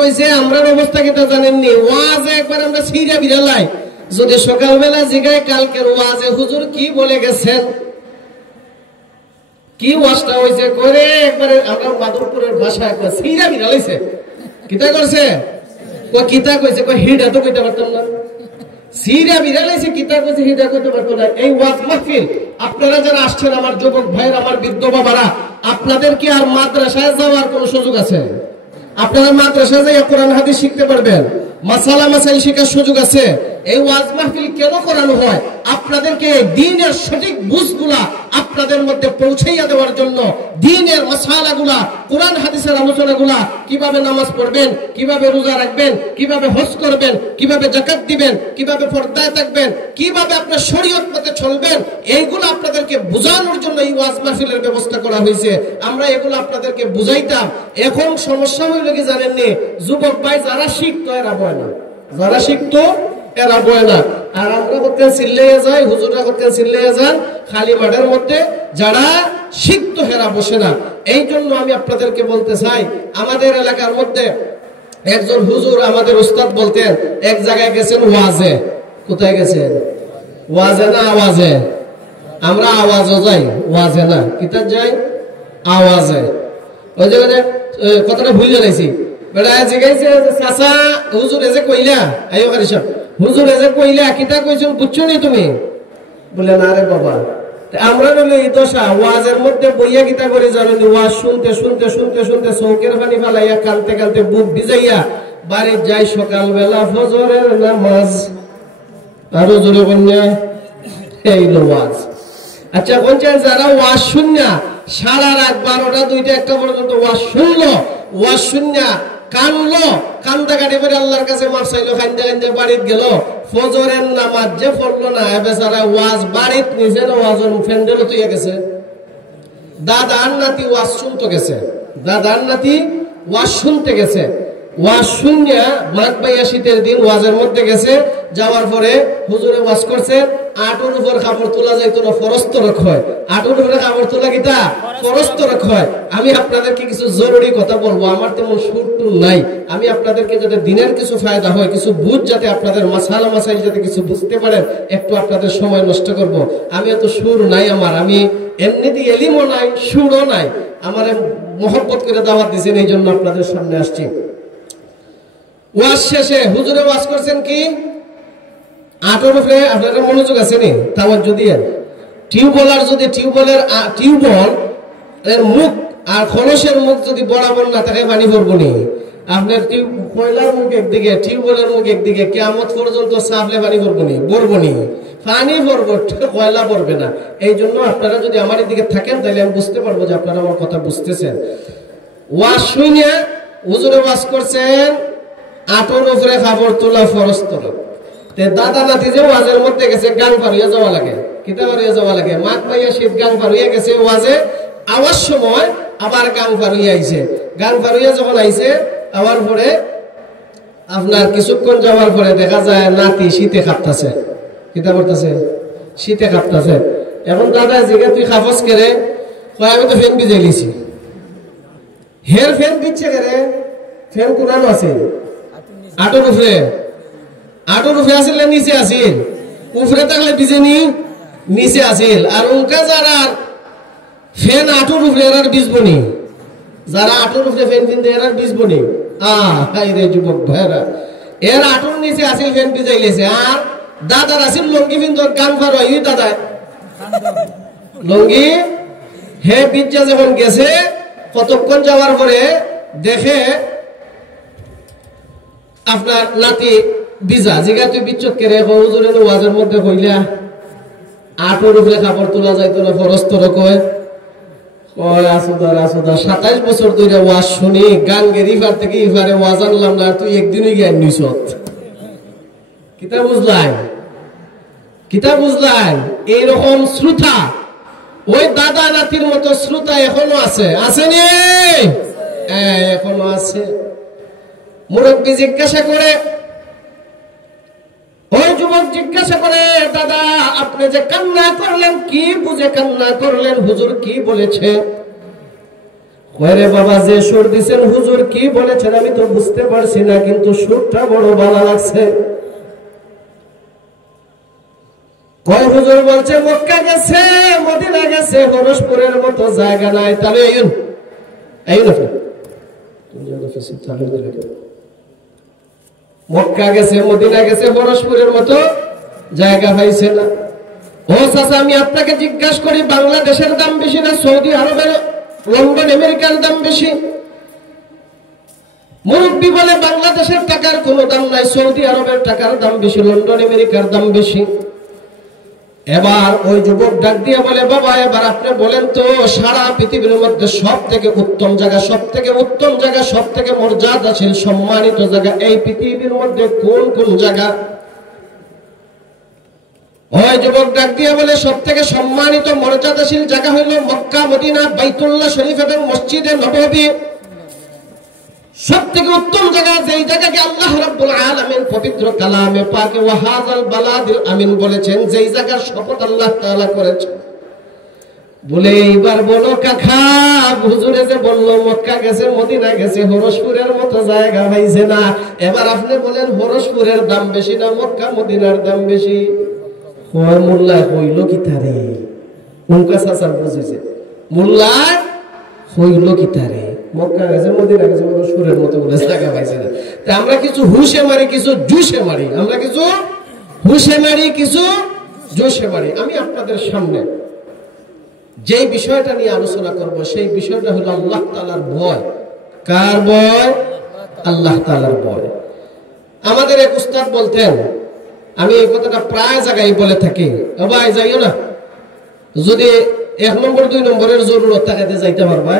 কইছে আমরার অবস্থা কি তা জানেননি, ওয়াজে একবার আমরা সিরা বিড়ালাই যদি সকালবেলা জিগায় কালকের ওয়াজে হুজুর কি বলে গেছেন, কি ওয়াজটা হইছে করে একবারে আমরা মাধবপুরের ভাষায় একটা সিরা বিড়ালাইছে। কিতা করছে কই কিতা কইছে কই হিডা তো কইতে পারতাম না, সিরা বিড়ালাইছে কিতা কইছে হিডা কইতে পারতাম না। এই ওয়াজ মাহফিল আপনারা যারা আসছেন আমার যুবক ভাইরা আমার বৃদ্ধ বাবারা, আপনাদের কি আর মাদ্রাসায় যাওয়ার কোনো সুযোগ আছে? আপনারা মাদ্রাসায় যাই কোরআন হাদিস শিখতে পারবেন, মাসালা মাসাইল শেখার সুযোগ আছে। এই ওয়াজ মাহফিল কেন করানো হয়? আপনাদেরকে দ্বীনের সঠিক বুঝগুলা আপনাদের মধ্যে পৌঁছাইয়া দেওয়ার জন্য, দ্বীনের মাসালাগুলা, কোরআন হাদিসের আলোচনাগুলা, কিভাবে নামাজ পড়বেন, কিভাবে রোজা রাখবেন, কিভাবে হজ করবেন, কিভাবে যাকাত দিবেন, কিভাবে পর্দায় থাকবেন, কিভাবে আপনার শরীয়ত মতে চলবেন, এইগুলো আপনাদেরকে বোঝানোর জন্য এই ওয়াজ মাহফিলের ব্যবস্থা করা হয়েছে। আমরা এগুলো আপনাদেরকে বুঝাইতাম। এখন সমস্যা হইল কি জানেননি, যুবক ভাই যারা শিখতো এরা বয় না, যারা শিখতো এরা বয় না। আর আমরা করতেন চিল্লাইয়া যাই, হুজুররা করতেন চিল্লাইয়া যান খালি মাঠের মধ্যে, যারা শিখতো হেরা বসে না। এই জন্য আমি আপনাদেরকে বলতে চাই, আমাদের এলাকার মধ্যে একজন হুজুর আমাদের উস্তাদ বলতেন, এক জায়গায় গেছেন ওয়াজে। কোথায় গেছেন? ওয়াজে না আওয়াজে? আমরা আওয়াজও যাই, ওয়াজে না। কিতাব যাই আওয়াজে। ওই যে কথাটা ভুল জানাইছি, বেড়া জিগাইছে চাচা হুজুর এসে কইলা আইও কারি সব হুজুর এসে কইলা কিতা কইছো বুঝছো নি তুমি? বলে না রে বাবা। আমরা বলে এই দশা ওয়াজের মধ্যে বইয়া কিতা করে জানেন, ওয়াজ শুনতে শুনতে শুনতে শুনতে চৌকের পানি ফালাইয়া কানতে কানতে বুক ভিজাইয়া বাড়ি যাই সকালবেলা ফজরের নামাজ। আরো জোরে কন্যা এই ওয়াজ। আচ্ছা বলছেন যারা ওয়াজ শুননা সারা রাত 12টা 2টা 1টা পর্যন্ত ওয়াজ শুনলো, ওয়াজ শুননা কানলো, কান্দা কাটি করে আল্লাহর কাছে মাফ চাইলো, কান্দা কান্দা বাড়িতে গেল, ফজরের নামাজ যে পড়লো না বেচারা ওয়াজ বাড়িতে নিচে না ওয়াজের ফ্যান্ডেলও তুইয়া গেছে। দাদার নাতি ওয়াজ শুনতে গেছে, দাদার নাতি ওয়াজ শুনতে গেছে। ওয়াজ শুনিয়া মাঘ পাইয়া শীতের দিন ওয়াজের মধ্যে গেছে, যাওয়ার পরে হুজুরে ওয়াজ করছে আটুর উপর কাপড় তোলা যাইতো না, ফরজ তরক হয়। আটুর উপরে কাপড় তোলা কিতা ফরজ তরক হয়। আমি আপনাদেরকে কিছু জরুরি কথা বলবো, আমার তেমন সুর টুর নাই। আমি আপনাদেরকে যাতে দিনের কিছু ফায়দা হয়, কিছু বুঝ যাতে আপনাদের মাসালা মাসাইল যাতে কিছু বুঝতে পারেন, একটু আপনাদের সময় নষ্ট করব। আমি এত সুর নাই আমার, আমি এমনিতে এলিমও নাই সুরও নাই। আমার মহব্বত করে দাওয়াত দিয়েছেন, এই জন্য আপনাদের সামনে আসছি। ওয়াজ শেষে হুজুরে ওয়াজ করছেন কি আটোর উপরে, আপনাদের মনোযোগ আছে নি? তাওয়াজ যদি টিউবওয়েল আর যদি টিউবওয়েলের টিউবওয়েল এর মুখ আর খলসের মুখ যদি বরাবর না থাকে পানি ভরবো নি। আপনার কয়লার মুখ একদিকে, টিউবওয়েলের মুখ একদিকে, কিয়ামত পর্যন্ত সাফলে পানি ভরবো নি, ভরবো নি, পানি ভরবো, কয়লা ভরবে না। এই জন্য আপনারা যদি আমার দিকে থাকেন তাহলে আমি বুঝতে পারবো যে আপনারা আমার কথা বুঝতেছেন। ওয়াজ শুনে হুজুরে ওয়াজ করছেন আটোর উপরে কাপড় তোলা ফরজ তরক। দাদা নাতি যে ওয়াজের মধ্যে গেছে গান পারিয়ে যাওয়া লাগে, কিতা পারিয়ে যাওয়া লাগে, মাঘ মাইয়া শীত গান পারিয়ে গেছে ওয়াজে, আওয়ার সময় আবার গান পারিয়ে আইছে। গান পারিয়ে যখন আইছে আবার পরে আপনার কিছুক্ষণ যাওয়ার পরে দেখা যায় নাতি শীতে কাঁপতাছে। কিতা করতেছে? শীতে কাঁপতাছে। এখন দাদা জিগে তুই খাফস কেরে? কয় আমি তো ফ্যান ভিজে লিছি। হের ফ্যান দিচ্ছে কেরে? ফ্যান কোরআন আছে আটোর উপরে, আটোর উপরে আসিল নিচে আসিল? উপরে থাকলে বিজেনি নিচে আসিল। আর উনকা যারা ফ্যান আটোর উপরে এরার বিজবনি, যারা আটোর উপরে ফ্যান কিনতে এরার বিজবনি। হাই রে যুবক ভাইরা, এর আটোর নিচে আসিল ফ্যান বিজাই লেছে। আর দাদার আসিল লঙ্গি বিন্দর গান ফার হয় দাদা লঙ্গি হে বিজ্জা যখন গেছে কতক্ষণ যাওয়ার পরে দেখে আপনার নাতি বিজা। জিগা তুই বিচ্ছক কেড়ে হুজুরে ওয়াজের মধ্যে কইলা আটোর উপরে কাপড় তোলা যাইতো না ফরজ তরক হয়। 27 বছর ধরে ওয়াজ শুনি, গান গেরি ফার থেকে ইফারে ওয়াজ আনলাম না, তুই একদিনই জ্ঞান নিস। কিতা বুঝলাই? কিতা বুঝলাই? এইরকম শ্রোতা, ওই দাদা নাতির মতো শ্রোতা এখনো আছে, আসেনি? এখনো আছে। মুরব্বী জিজ্ঞাসা করে, ওই যুবক জিজ্ঞাসা করে, দাদা আপনি যে কান্না করলেন কি বুঝে কান্না করলেন? হুজুর কি বলেছে? কয়রে বাবা যে সুর দিছেন হুজুর কি বলেছেন আমি তো বুঝতে পারছি না, কিন্তু সুরটা বড় ভালো লাগছে। কয় হুজুর বলছে মক্কা গেছে, মদিনা গেছে, হরসপুরের মতো জায়গা নাই। তাহলে মক্কা গেছে, মদিনা গেছে, হরসপুরের মতো জায়গা পাইছে না। ও চাচা আমি আপনাকে জিজ্ঞাসা করি, বাংলাদেশের দাম বেশি না সৌদি আরবের, লন্ডন আমেরিকার দাম বেশি? মুরব্বী বলে বাংলাদেশের টাকার কোনো দাম নাই, সৌদি আরবের টাকার দাম বেশি, লন্ডন আমেরিকার দাম বেশি। এবার ওই যুবক ডাক দিয়ে বলে বাবা এবার আপনি বলেন তো সারা পৃথিবীর মধ্যে সব থেকে উত্তম জায়গা, সব থেকে উত্তম জায়গা, সব থেকে মর্যাদাশীল সম্মানিত জায়গা এই পৃথিবীর মধ্যে কোন কোন জায়গা? ওই যুবক ডাক দিয়ে বলে সব থেকে সম্মানিত মর্যাদাশীল জায়গা হইল মক্কা, মদিনা, বাইতুল্লাহ শরীফ এবং মসজিদে নববী। সব থেকে উত্তম জায়গা যেই জায়গাকে আল্লাহ রাব্বুল আলামিন পবিত্র কালামে পাকে ওয়া হাযাল বালাদিল আমিন বলেছেন, যেই জায়গার শপথ আল্লাহ তাআলা করেছেন। বলে এইবার বলো কাকা, হুজুরে যে বললো মক্কা গেছে, মদিনা গেছে, হরসপুরের মতো জায়গা পাইছে না, এবার আপনি বলেন হরসপুরের দাম বেশি না মক্কা মদিনার দাম বেশি? কয় মোল্লা হইল কি তারে, উনকা চাচা বুঝেছে, মোল্লা হইল কি তারে, মক্কা গেছে, মদিনা গেছে, হরসপুরের মতো বলে জায়গা পাইছে না। তা আমরা কিছু হুশে মারি, কিছু জুসে মারি, আমরা কিছু হুশে মারি, কিছু জোশে মারি। আমি আপনাদের সামনে যে বিষয়টা নিয়ে আলোচনা করব সেই বিষয়টা হলো আল্লাহ তাআলার ভয়। কার ভয়? আল্লাহ তাআলার ভয়। আমাদের এক উস্তাদ বলতেন, আমি এই কথাটা প্রায় জায়গায় বলে থাকি, ভাই যাইও না, যদি 1 নম্বর 2 নম্বরের জরুরত থাকে যাইতে পারবা,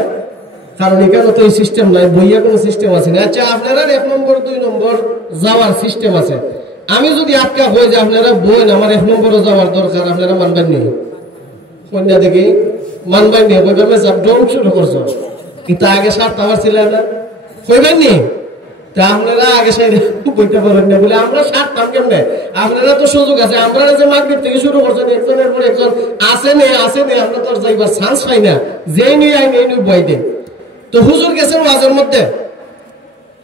কারণ এখানে তো এই সিস্টেম নাই, বইয়া কোনো সিস্টেম আছে না। আচ্ছা আপনারা 1 নম্বর 2 নম্বর যাওয়ার সিস্টেম আছে, আমি যদি আটকা হয়ে যে আপনারা বইন আমার 1 নম্বরে যাওয়ার দরকার, আপনারা মানবেন নি? কন্যা দেখি মানবেন নি? কইবেন যাব ডং শুরু করছো কিন্তু আগে সারতে পারছিলেন না, কইবেন নি? তা আপনারা আগে সাইডে বইতে পারেন না বলে আমরা সারতাম কেমনে? আপনারা তো সুযোগ আছে, আমরা যে মাগরিব থেকে শুরু করছেন একজনের পর একজন আসে নেই, আমরা তো যাইবার চান্স পাই না, যেই নিয়ে আইনি এই বই দেন। তো হুজুর গেছেন ওয়াজের মধ্যে,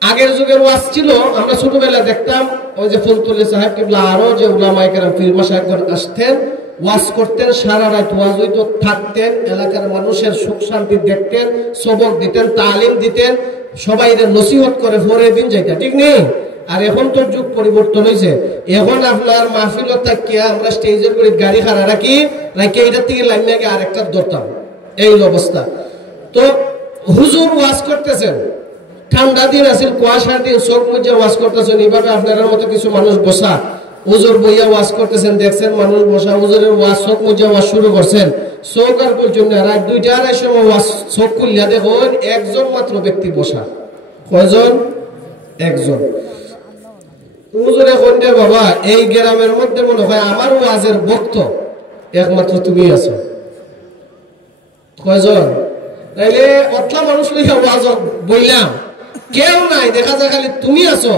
আগের যুগের ওয়াজ ছিল, আমরা ছোটবেলায় দেখতাম ওই যে ফুলতলি সাহেব কিবলা আরো যে উলামায়ে কেরাম পীর মাশায়েখগণ আসতেন, ওয়াজ করতেন, সারা রাত ওয়াজ হইতো, থাকতেন, এলাকার মানুষের সুখ শান্তি দেখতেন, সবক দিতেন, তালিম দিতেন, সবাইদের নসিহত করে পরে দিন যাইতা, ঠিক নেই? আর এখন তো যুগ পরিবর্তন হয়েছে, এখন আপনার মাহফিলত থাকিয়া আমরা স্টেজের করে গাড়ি খাড়া রাখি এইটার থেকে লাইন আগে আরেকটা ধরতাম, এই অবস্থা। তো হুজুর ওয়াজ করতেছেন, ঠান্ডা দিন আছিল, কুয়াশার দিন, চোখ মুজে ওয়াজ করতেছেন, এইভাবে আপনার মতো কিছু মানুষ বসা, হুজুর বইয়া ওয়াজ করতেছেন, দেখছেন মানুষ বসা, হুজুরের ওয়াজ চোখ মুজে ওয়াজ শুরু করছেন, চোখ আর করছেন না, রাত 2টা-2:30 সময় ওয়াজ চোখ খুললিয়া দেখুন একজন মাত্র ব্যক্তি বসা। কয়জন? একজন। হুজুরে কইতে বাবা এই গ্রামের মধ্যে মনে হয় আমার ওয়াজের বক্ত একমাত্র তুমি আছো। কয়জন? তাইলে অতলা মানুষ লইয়া ওয়াজ বললাম, কেউ নাই, দেখা যায় খালি তুমি আছো।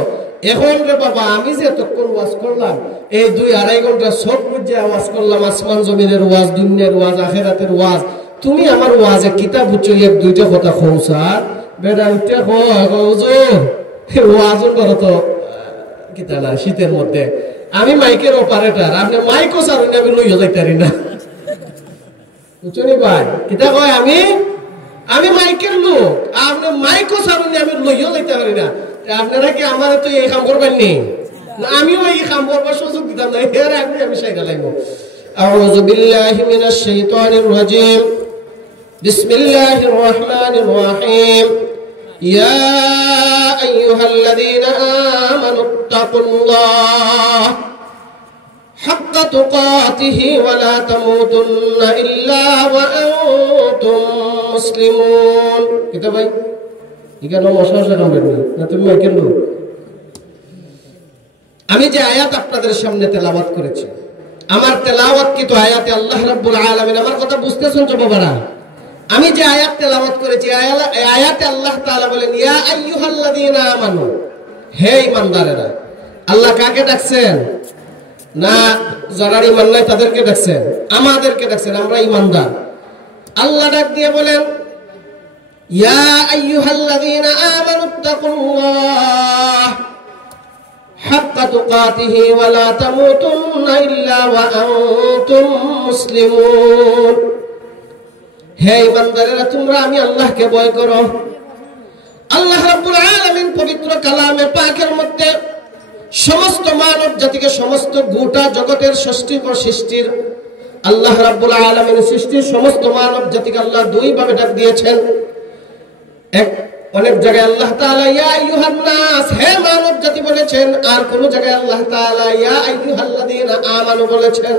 এখন রে বাবা আমি যে এতক্ষণ ওয়াজ করলাম, এই 2-2.5 ঘন্টা সব বুঝে ওয়াজ করলাম, আসমান জমিনের ওয়াজ, দুনিয়ার ওয়াজ, আখিরাতের ওয়াজ, তুমি আমার ওয়াজে কিতাব বুঝছো 1-2টা কথা খৌসা বেটা উঠে হুজুর ওয়াজও করো তো কিতা না শীতের মধ্যে, আমি মাইকের অপারেটর, আপনি মাইকও চারুন আমি লইয়া যাইতারি না, বুঝছনি ভাই? কিতা কয় আমি মাইকের লোক, আপনি মাইকও চারুন আমি লইয়া যাইতে পারি না, আপনারা কি আমার তো এই কাম করবেন নি? আমিও এই কাম করবার সুযোগ দিতাম না, এর আগে আমি সাইডা লাগবো। আউযু বিল্লাহি মিনাশ শাইতানির রাজিম, বিসমিল্লাহির রহমানির রহিম, ইয়া আইয়ুহাল্লাযীনা আমানুত্তাকুল্লাহ হাক্কা তুকাতিহি ওয়া লা তামুতুন্না ইল্লা ওয়া আনতুম মুসলিমুন। এটা ভাই এখানে মশাশা কামড় না, তুমি মাইকের লোক। আমি যে আয়াত আপনাদের সামনে তেলাওয়াত করেছি, আমার তেলাওয়াত কি তো আয়াতে আল্লাহ রাব্বুল আলামিন, আমার কথা বুঝতেছেন তো বাবারা? আমি যে আয়াত তেলাওয়াত করেছি আয়াতে আল্লাহ তাআলা বলেন ইয়া আইয়ুহাল্লাযীনা আমানু, হে ঈমানদারেরা। আল্লাহ কাকে ডাকছেন? না যারা ঈমান নাই তাদেরকে ডাকছেন, আমাদেরকে ডাকছেন, আমরা ঈমানদার। আল্লাহ ডাক দিয়ে বলেন ইয়া আইয়ুহাল্লাযীনা আমানুত্তাকুল্লাহ হাক্কা তুকাতিহি ওয়া লা তামুতুন্না ইল্লা ওয়া আনতুম মুসলিমুন। হে ঈমানদারেরা, তোমরা আমি আল্লাহকে ভয় করো। আল্লাহ রাব্বুল আলামিন পবিত্র কালামে পাকের মধ্যে সমস্ত মানব জাতিকে, সমস্ত গোটা জগতের সৃষ্টির আল্লাহ রাব্বুল আলামিন সৃষ্টির সমস্ত মানব জাতিকে আল্লাহ দুই ভাবে ডাক দিয়েছেন। অনেক জায়গায় আল্লাহ তাআলা ইয়া আইয়ুহান নাস, হে মানব জাতি বলেছেন, আর কোন জায়গায় আল্লাহ তাআলা ইয়া আইয়ুহাল্লাযীনা আমানু বলেছেন।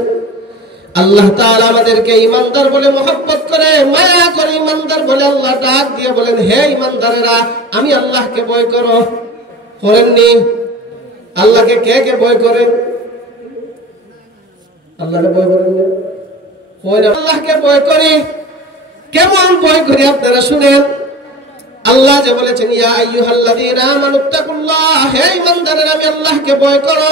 আল্লাহ তাআলা আমাদেরকে ঈমানদার বলে মহব্বত করে, মায়া করে ঈমানদার বলে আল্লাহ ডাক দিয়ে বলেন, হে ঈমানদারেরা, আমি আল্লাহকে ভয় করো। করেননি? আল্লাহকে কে কে ভয় করেন? আল্লাহকে ভয় করেন না? আল্লাহকে ভয় করি। কেমন ভয় করি আপনারা শুনেন। আল্লাহ যে বলেছেন ইয়া আইয়ুহাল্লাযীনা আমানুত্তাকুল্লাহ, হে ঈমানদারেরা, আমি আল্লাহকে ভয় করো।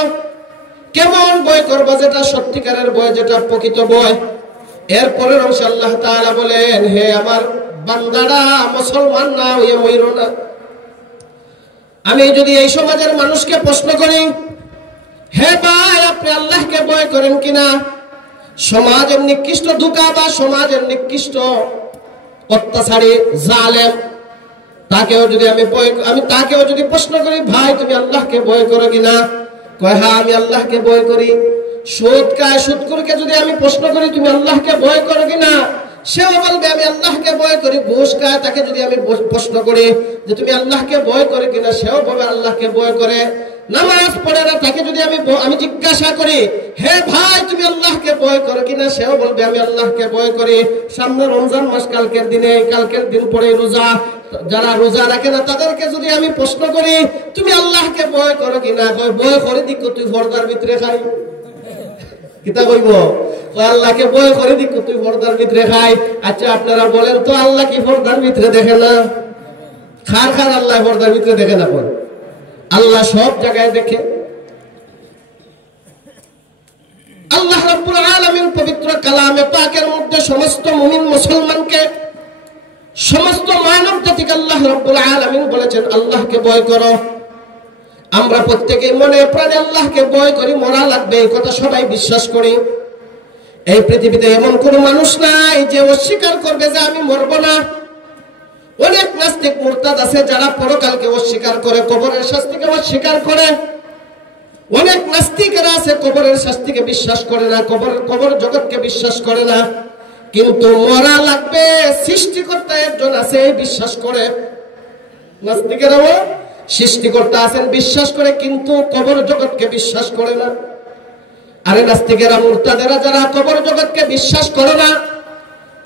কেমন ভয় করবা? যেটা সত্যিকারের ভয়, যেটা প্রকৃত ভয়। এরপরের অংশে আল্লাহ তাআলা বলেন, হে আমার বান্দারা, মুসলমান না হয়ে মইরো না। আমি যদি এই সমাজের মানুষকে প্রশ্ন করি, হে ভাই, আপনি আল্লাহকে ভয় করেন কিনা? সমাজের নিকৃষ্ট ধোঁকা বা সমাজের নিকৃষ্ট অত্যাচারী জালেম, তাকেও যদি আমি তাকেও যদি প্রশ্ন করি, ভাই তুমি আল্লাহকে ভয় করো কিনা? কয় হ্যাঁ, আমি আল্লাহকে ভয় করি। সুদখোরকে যদি আমি প্রশ্ন করি, তুমি আল্লাহকে ভয় করো কিনা? সেও বলবে আমি আল্লাহকে ভয় করি। ঘুষ খায়, তাকে যদি আমি প্রশ্ন করি যে তুমি আল্লাহকে ভয় করে কিনা, সেও বলবে আল্লাহকে ভয় করে। নামাজ পড়ে না, তাকে যদি আমি জিজ্ঞাসা করি, হে ভাই তুমি আল্লাহকে ভয় করো কিনা, সেও বলবে আমি আল্লাহকে ভয় করি। সামনে রমজান মাস, কালকের দিন পরে রোজা, যারা রোজা রাখে না তাদেরকে যদি আমি প্রশ্ন করি তুমি আল্লাহকে ভয় করো কিনা, ভয় করে দিক তুই পর্দার ভিতরে খাই। কিতা কইব? আল্লাহকে ভয় করে দিক তুই পর্দার ভিতরে খাই। আচ্ছা আপনারা বলেন তো, আল্লাহ কি পর্দার ভিতরে দেখে না? খার আল্লাহ পর্দার ভিতরে দেখে না? কোন আল্লাহ সব জায়গায় দেখে। আল্লাহ রাব্বুল আলামিন পবিত্র কালামে পাকের মধ্যে সমস্ত মুমিন মুসলমানকে, সমস্ত মানব জাতিকে আল্লাহ রাব্বুল আলামিন বলেছেন আল্লাহকে ভয় করো। আমরা প্রত্যেকে মনে প্রাণে আল্লাহকে ভয় করি, মরা লাগবে এই কথা সবাই বিশ্বাস করি। এই পৃথিবীতে এমন কোন মানুষ নাই যে অস্বীকার করবে যে আমি মরব না। অনেক নাস্তিক মুরতাদ আছে যারা পরকালকে অস্বীকার করে, কবরের শাস্তিকে অস্বীকার করে। অনেক নাস্তিকেরা আছে কবরের শাস্তিকে বিশ্বাস করে না, কবর জগৎকে বিশ্বাস করে না। কিন্তু মরা লাগবে, সৃষ্টিকর্তা একজন আছে বিশ্বাস করে। নাস্তিকেরাও সৃষ্টিকর্তা আছেন বিশ্বাস করে, কিন্তু কবর জগৎকে বিশ্বাস করে না। আরে নাস্তিকেরা, মুরতাদেরা যারা কবর জগৎকে বিশ্বাস করে না,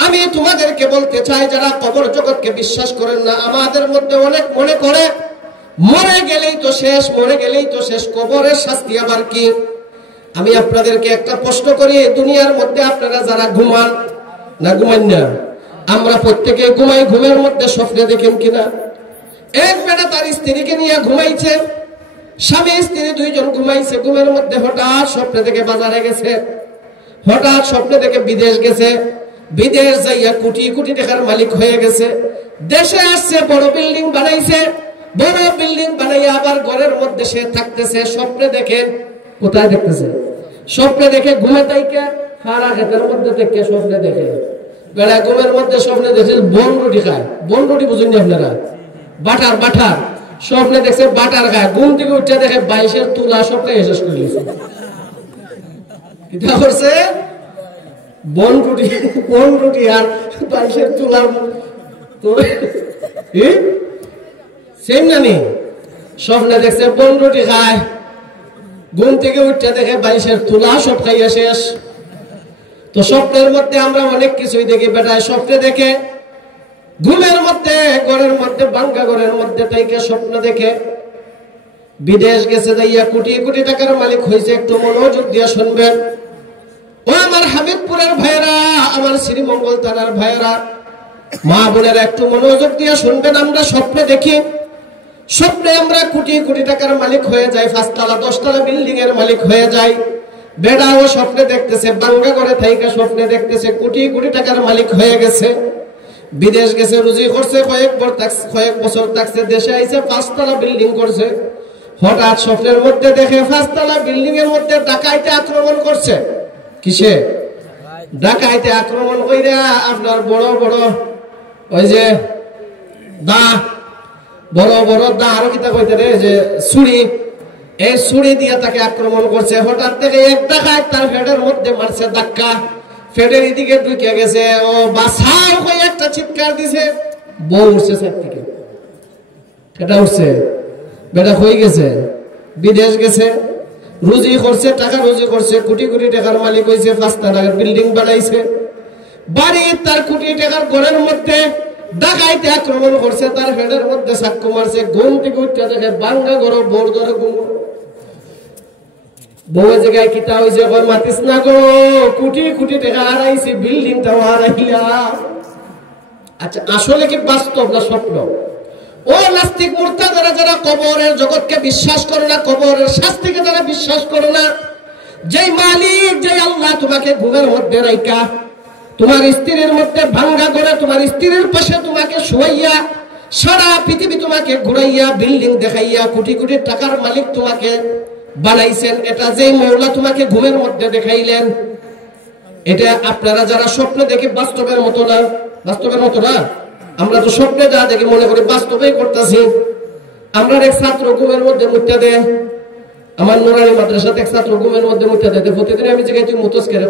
আমি তোমাদেরকে বলতে চাই, যারা কবর জগৎকে বিশ্বাস করেন না, আমাদের মধ্যে অনেক মনে করে মরে গেলেই তো শেষ, মরে গেলেই তো শেষ, কবরের শাস্তি আবার কি? আমি আপনাদেরকে একটা প্রশ্ন করি, দুনিয়ার মধ্যে আপনারা যারা ঘুমান না, ঘুমান না? আমরা প্রত্যেকে ঘুমাই। ঘুমের মধ্যে স্বপ্নে দেখেন কিনা? এক বেটা তার স্ত্রীকে নিয়ে ঘুমাইছে, স্বামী স্ত্রী দুইজন ঘুমাইছে। ঘুমের মধ্যে হঠাৎ স্বপ্নে দেখে বাজারে গেছে, হঠাৎ স্বপ্নে দেখে বিদেশ গেছে, বিদেশ যাইয়া কোটি কোটি টাকার মালিক হয়ে গেছে। দেশে আসছে, বড় বিল্ডিং বানাইছে, বড় বিল্ডিং বানাইয়া আবার ঘরের মধ্যে সে থাকতেছে। স্বপ্নে দেখে, কোথায় দেখতেছে? স্বপ্নে দেখে ঘুমে তাইকে সারা ক্ষেতের মধ্যে থেকে স্বপ্নে দেখে। বেড়া ঘুমের মধ্যে স্বপ্নে দেখে বন রুটি খায়। বন রুটি বুঝুন আপনারা? বাটার স্বপ্নে দেখছে বাটার খায়। ঘুম থেকে উঠে দেখে 22-এর তুলা স্বপ্নে শেষ করে দিয়েছে। এটা করছে বন রুটি আর 22-এর তুলার সেম জানি। স্বপ্নে দেখছে বন রুটি খায়, ঘুম থেকে উঠে দেখে 22-এর তুলা সব খাইয়া শেষ। তো স্বপ্নের মধ্যে আমরা অনেক কিছুই দেখি। বেটায় স্বপ্নে দেখে ঘুমের মধ্যে, ঘরের মধ্যে, ভাঙ্গা ঘরের মধ্যে থেকে স্বপ্ন দেখে বিদেশ গেছে, যাইয়া কোটি কোটি টাকার মালিক হয়েছে। একটু মনোযোগ দিয়ে শুনবেন ও আমার হামিদপুরের ভাইরা, আমার শ্রীমঙ্গল থানার ভাইরা, মা বোনেরা, একটু মনোযোগ দিয়ে শুনবেন। আমরা স্বপ্নে দেখি, স্বপ্নে আমরা কোটি কোটি টাকার মালিক হয়ে যাই, 5তলা 10তলা বিল্ডিং এর মালিক হয়ে যাই। বেড়াও স্বপ্নে দেখতেছে, ভাঙ্গা ঘরে থাইকা স্বপ্নে দেখতেছে কোটি কোটি টাকার মালিক হয়ে গেছে। বিদেশ গেছে, রুজি করছে, কয়েক বছর থাকছে, দেশে আইছে, 5 তলা বিল্ডিং করছে। হঠাৎ স্বপ্নের মধ্যে দেখে 5 তলা বিল্ডিং এর মধ্যে ডাকাইতে আক্রমণ করছে। কিসে? ডাকাইতে আক্রমণ কইরা আপনার বড় বড় ওই যে দা, বড় বড় দা, আরো কিতা কইতে রে, যে ছুরি, এই ছুরি দিয়ে তাকে আক্রমণ করছে। হঠাৎ থেকে এক ডাকাত তার ফেডের মধ্যে মারছে ধাক্কা, ফেডের এদিকে ঢুকে গেছে। ও বাসাও কই একটা চিৎকার দিছে, বউ উঠছে সাইড থেকে, এটা উঠছে, বেটা হয়ে গেছে, বিদেশ গেছে, রুজি করছে, টাকা রুজি করছে, কোটি কোটি টাকার মালিক হয়েছে, 5 তলার বিল্ডিং বানাইছে, বাড়ি তার কোটি টাকার ঘরের মধ্যে ডাকাইতে আক্রমণ করছে, তার ফেডের মধ্যে চাক্কু মারছে। ঘুম থেকে উঠতে দেখে ভাঙ্গা ঘর, বোর ধরে ঘুম। বউয়ের জায়গায় কিতা হয়েছে, মাতিস না গো, কোটি কোটি টাকা হারাইছি, বিল্ডিংটাও হারাইলা। আচ্ছা, আসলে কি বাস্তব না স্বপ্ন? ও নাস্তিক মুরতাদরা যারা কবরের জগৎকে বিশ্বাস করে না, কবরের শাস্তিকে যারা বিশ্বাস করে না, যেই মালিক, যেই আল্লাহ তোমাকে ঘুমের মধ্যে রাইকা, তোমার স্ত্রীর মধ্যে ভাঙ্গা করে, তোমার স্ত্রীর পাশে তোমাকে শুয়াইয়া, সারা পৃথিবী তোমাকে ঘুরাইয়া, বিল্ডিং দেখাইয়া, কোটি কোটি টাকার মালিক তোমাকে বানাইছেন, এটা যেই মৌলা তোমাকে ঘুমের মধ্যে দেখাইলেন, এটা আপনারা যারা স্বপ্নে দেখি বাস্তবের মতো না, বাস্তবের মতো না। আমরা তো স্বপ্নে যা দেখি মনে করি বাস্তবেই করতেছি। আমরা এক ছাত্র ঘুমের মধ্যে মুত্যা দেয়, আমার নুরানি মাদ্রাসাতে এক ছাত্র ঘুমের মধ্যে মুত্যা দেয়, প্রতিদিন আমি জিজ্ঞাসা তুই মুতস কেরে,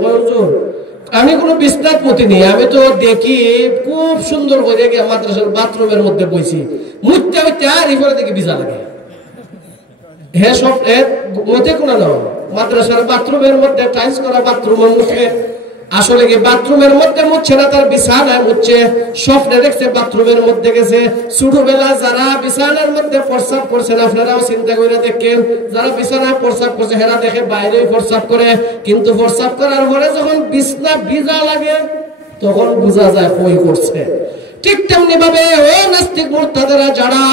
আমি কোনো বিস্তার মতি নেই, আমি তো দেখি খুব সুন্দর করে গিয়ে মাদ্রাসার বাথরুমের মধ্যে বইছি, মুত্যা মুত্যা আর এবারে দেখি বিজা লাগে। হ্যাঁ, সব মতে কোনো না, মাদ্রাসার বাথরুমের মধ্যে টাইলস করা বাথরুমের মুখে, আসলে কি বাথরুমের মধ্যে মুছছে না, তার বিছানায় মুছছে। স্বপ্নে দেখছে বাথরুমের মধ্যে গেছে। ছোটবেলা যারা বিছানার মধ্যে প্রস্রাব করছেন, আপনারাও চিন্তা করে দেখেন, যারা বিছানায় প্রস্রাব করছে হেরা দেখে বাইরে প্রস্রাব করে, কিন্তু প্রস্রাব করার পরে যখন বিছনা ভিজা লাগে তখন বোঝা যায় কই করছে। ঠিক তেমনি ভাবে ওই নাস্তিক মুরতাদেরা যারা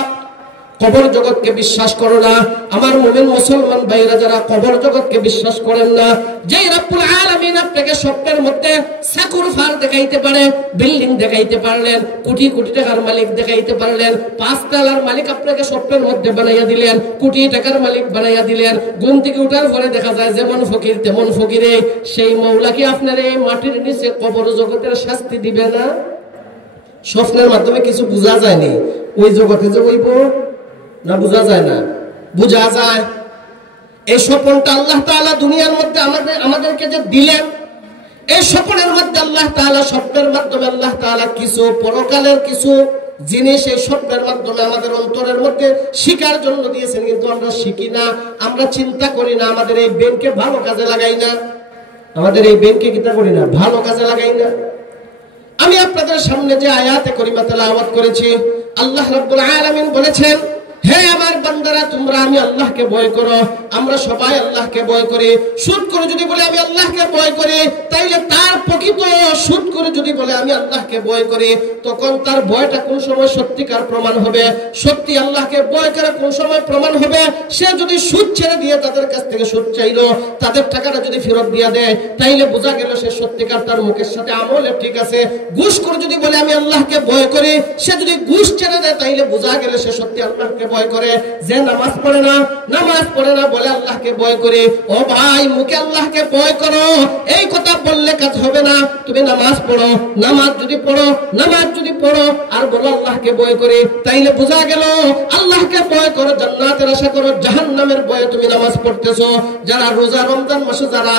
কবর জগৎকে বিশ্বাস করো না, আমার মুমিন মুসলমান ভাইরা যারা কবর জগৎকে বিশ্বাস করেন না, যে রব্বুল আলামিন আপনাকে স্বপ্নের মধ্যে সাকুর ফার দেখাইতে পারে, বিল্ডিং দেখাইতে পারলেন, কোটি কোটি টাকার মালিক দেখাইতে পারলেন, 5 তলার মালিক আপনাকে স্বপ্নের মধ্যে বানাইয়া দিলেন, কোটি টাকার মালিক বানাইয়া দিলেন, ঘুম থেকে উঠার পরে দেখা যায় যেমন ফকির তেমন ফকিরে, সেই মওলা কি আপনার এই মাটির নিচে কবর জগতের শাস্তি দিবে না? স্বপ্নের মাধ্যমে কিছু বোঝা যায়নি, ওই জগতে যে হইব না বোঝা যায় না? বোঝা যায়। এই স্বপ্নটা আল্লাহ তাআলা দুনিয়ার মধ্যে আমাদেরকে যে দিলেন, এই স্বপ্নের মধ্যে আল্লাহ তাআলা, স্বপ্নের মাধ্যমে আল্লাহ তাআলা কিছু পরকালের কিছু জিনিস এই স্বপ্নের মাধ্যমে আমাদের অন্তরের মধ্যে শিকার জন্য দিয়েছেন, কিন্তু আমরা শিখি না, আমরা চিন্তা করি না, আমাদের এই ব্রেনকে ভালো কাজে লাগাই না, আমাদের এই ব্রেনকে কিতা করি না, ভালো কাজে লাগাই না। আমি আপনাদের সামনে যে আয়াতে করিমা তেলাওয়াত করেছি, আল্লাহ রাব্বুল আলামিন বলেছেন, হে আমার বান্দারা, তোমরা আমি আল্লাহকে ভয় করো। আমরা সবাই আল্লাহকে ভয় করি। সুদ করে যদি বলে আমি আল্লাহকে ভয় করি, তাইলে তার প্রকৃত সুদ করে যদি বলে আমি আল্লাহকে ভয় করি, তখন তার ভয়টা কোন সময় সত্যিকার প্রমাণ হবে? সত্যি আল্লাহকে ভয় করে কোন সময় প্রমাণ হবে? সে যদি সুদ ছেড়ে দিয়ে তাদের কাছ থেকে সুদ চাইলো, তাদের টাকাটা যদি ফেরত দিয়ে দেয়, তাইলে বোঝা গেল সে সত্যিকার তার মুখের সাথে আমলে ঠিক আছে। ঘুষ করে যদি বলে আমি আল্লাহকে ভয় করি, সে যদি ঘুষ ছেড়ে দেয়, তাইলে বোঝা গেল সে সত্যি আল্লাহকে ভয় করে। যে নামাজ পড়ে না বলে আল্লাহকে ভয় করে, ও ভাই মুখে আল্লাহকে ভয় করো এই কথা বললে কাজ হবে না। তুমি নামাজ পড়ো, নামাজ যদি পড়ো আর বলো আল্লাহকে ভয় করে, তাইলে বোঝা গেল আল্লাহকে ভয় করো, জান্নাতের আশা করো, জাহান্নামের ভয়ে তুমি নামাজ পড়তেছো। যারা রোজা রমজান মাসে যারা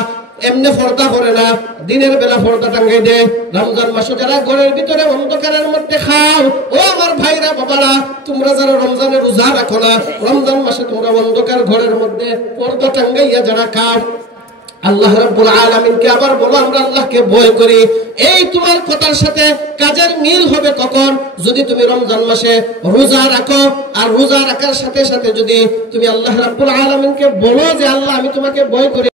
এমনি পর্দা করে না, দিনের বেলা পর্দা টাঙ্গাই দেয়, রমজান মাসে যারা ঘরের ভিতরে অন্ধকারের মধ্যে খাও, ও আমার ভাইরা বাবারা, তোমরা যারা রমজানের রোজা রাখো না, রমজান মাসে তোমরা অন্ধকার ঘরের মধ্যে পর্দা টাঙ্গাইয়া যারা খাও, আল্লাহ রাব্বুল আলামিনকে আবার বলো আমরা আল্লাহকে ভয় করি। এই তোমার কথার সাথে কাজের মিল হবে কখন? যদি তুমি রমজান মাসে রোজা রাখো, আর রোজা রাখার সাথে সাথে যদি তুমি আল্লাহ রাব্বুল আলামিনকে বলো যে আল্লাহ আমি তোমাকে ভয় করি।